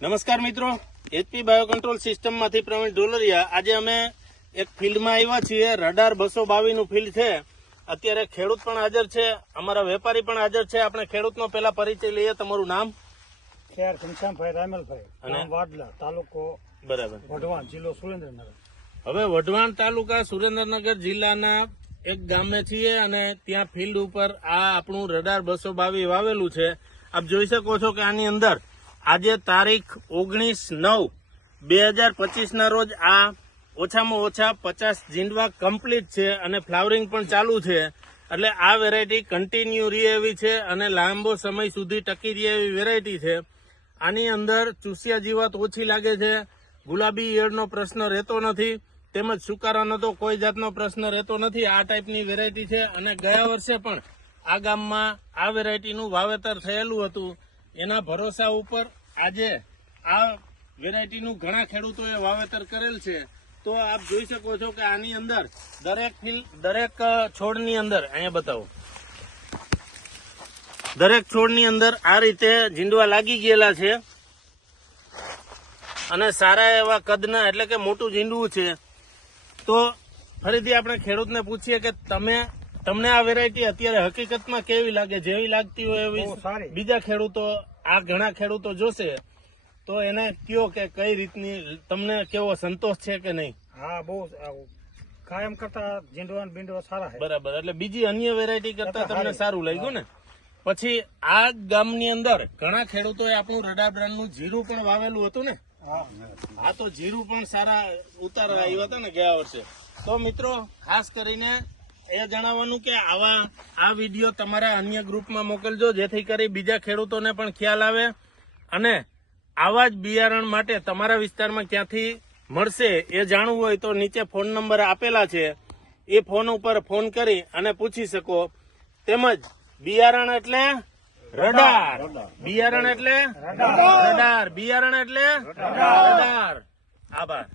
નમસ્કાર મિત્રો, HP bio control સિસ્ટમમાંથી પ્રવીણ ઢોલરિયા। આજે અમે એક ફિલ્ડમાં આવ્યા છીએ। રડાર 222 નું ફિલ્ડ છે। અત્યારે ખેડૂત પણ હાજર છે, અમારા વેપારી પણ હાજર છે। આપણે ખેડૂતનો પહેલા પરિચય લઈએ। તમારું નામ? ખેર ઘનશ્યામભાઈ રાયમલભાઈ, અને વાડલા, તાલુકો બરાબર વઢવાણ, જિલ્લો સુરેન્દ્રનગર। હવે વઢવાણ તાલુકા સુરેન્દ્રનગર જિલ્લાના એક ગામે છીએ અને ત્યાં ફિલ્ડ ઉપર આ આપણું રડાર 222 વાવેલું છે। આપ જોઈ શકો છો કે આની અંદર આજે તારીખ 19/9/2025 ના રોજ આ ઓછામાં ઓછા 50 જીંડવા કમ્પ્લીટ છે અને ફ્લાવરિંગ પણ ચાલુ છે। એટલે આ વેરાયટી કન્ટિન્યુ રહે એવી છે અને લાંબો સમય સુધી ટકી રહે એવી વેરાયટી છે। આની અંદર ચૂસિયા જીવાત ઓછી લાગે છે, ગુલાબી ઈયળનો પ્રશ્ન રહેતો નથી, તેમજ સુકારાનો તો કોઈ જાતનો પ્રશ્ન રહેતો નથી। આ ટાઈપની વેરાયટી છે અને ગયા વર્ષે પણ આ ગામમાં આ વેરાયટીનું વાવેતર થયેલું હતું। એના ભરોસા ઉપર આજે આ વેરાયટીનું ઘણા ખેડૂતોએ વાવેતર કરેલ છે। તો આપ જોઈ શકો છો કે આની અંદર દરેક છોડની અંદર અહીંયા બતાવો, દરેક છોડની અંદર આ રીતે જીંડવા લાગી ગયેલા છે અને સારા એવા કદના, એટલે કે મોટું જીંડવું છે। તો ફરીથી આપણે ખેડૂતને પૂછીએ કે તમને આ વેરાયટી અત્યારે હકીકતમાં કેવી લાગે? જેવી લાગતી હોય એવી બીજા ખેડૂતો, આ ઘણા ખેડૂતો જોશે તો એને કયો કે કઈ રીતની તમને કેવો સંતોષ છે કે નહીં? હા, બહુ કાયમ કરતા જીંડવા બીંડવા સારા છે। બરાબર, એટલે બીજી અન્ય વેરાયટી કરતા તમને સારું લાગ્યું ને? પછી આ ગામની અંદર ઘણા ખેડૂતોએ આપણું રડાર બ્રાન્ડનું જીરું પણ વાવેલું હતું ને? હા, તો જીરું પણ સારા ઉતારા આવ્યા હતા ને ગયા વર્ષે। તો મિત્રો, ખાસ કરીને એ જણાવવાનું કે આ વિડીયો તમારા અન્ય ગ્રુપમાં મોકલજો, જેથી કરી બીજા ખેડૂતોને પણ ખ્યાલ આવે અને આવા જ બિયારણ માટે તમારા વિસ્તારમાં ક્યાંથી મળશે એ જાણવું હોય તો નીચે ફોન નંબર આપેલા છે, એ ફોન ઉપર ફોન કરી અને પૂછી શકો। તેમજ બિયારણ એટલે રડાર, બિયારણ એટલે રડાર, બિયારણ એટલે રડાર। આભાર।